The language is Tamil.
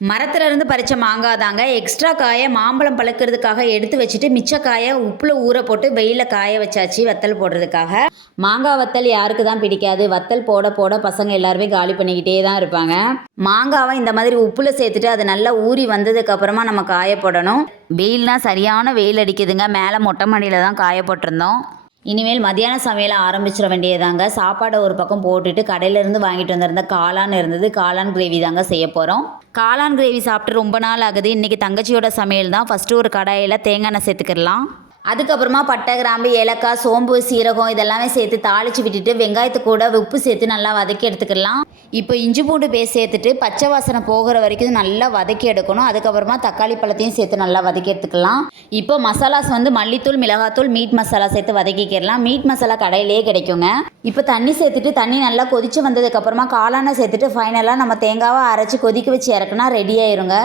மரத்துல இருந்து பறிச்ச மாங்காய் தாங்க எக்ஸ்ட்ரா காயை மாம்பழம் பழுக்கிறதுக்காக எடுத்து வச்சுட்டு மிச்ச காயை உப்புல ஊற போட்டு வெயில காய வச்சாச்சு வத்தல் போடுறதுக்காக. மாங்காய் வத்தல் யாருக்கு தான் பிடிக்காது. வத்தல் போட போட பசங்க எல்லாருமே காலி பண்ணிக்கிட்டே தான் இருப்பாங்க. மாங்காவை இந்த மாதிரி உப்புல சேர்த்துட்டு அது நல்லா ஊறி வந்ததுக்கு அப்புறமா நம்ம காய போடணும் வெயில்னா சரியான வெயில் அடிக்குதுங்க. மேலே மொட்டை மாடியில தான் காய போட்டிருந்தோம் இனிமேல் மதியான சமையலை ஆரம்பிச்சிட வேண்டியதாங்க சாப்பாடை ஒரு பக்கம் போட்டுட்டு கடையிலேருந்து வாங்கிட்டு வந்திருந்த காளான் இருந்தது. காளான் கிரேவி தாங்க செய்ய போகிறோம் காளான் கிரேவி சாப்பிட்டு ரொம்ப நாள் ஆகுது. இன்றைக்கி தங்கச்சியோட சமையல் தான். ஃபஸ்ட்டு ஒரு கடாயில் தேங்காய் எண்ணெய் சேர்த்துக்கிடலாம். அதுக்கப்புறமா பட்டை கிராம்பு ஏலக்காய் சோம்பு சீரகம் இதெல்லாமே சேர்த்து தாளித்து விட்டுட்டு வெங்காயத்து கூட உப்பு சேர்த்து நல்லா வதக்கி எடுத்துக்கலாம். இப்போ இஞ்சி பூண்டு பேஸ்ட் சேர்த்துட்டு பச்சை வாசனை போகிற வரைக்கும் நல்லா வதக்கி எடுக்கணும். அதுக்கப்புறமா தக்காளி பழத்தையும் சேர்த்து நல்லா வதக்கி எடுத்துக்கலாம். இப்போ மசாலாஸ் வந்து மல்லித்தூள் மிளகாத்தூள் மீட் மசாலா சேர்த்து வதக்கிக்கிடலாம் மீட் மசாலா கடையிலேயே கிடைக்குங்க. இப்போ தண்ணி சேர்த்துட்டு தண்ணி நல்லா கொதிச்சு வந்ததுக்கப்புறமா காளானை சேர்த்துட்டு ஃபைனலாக நம்ம தேங்காவை அரைச்சி கொதிக்க வச்சு இறக்குனா ரெடி ஆயிருங்க.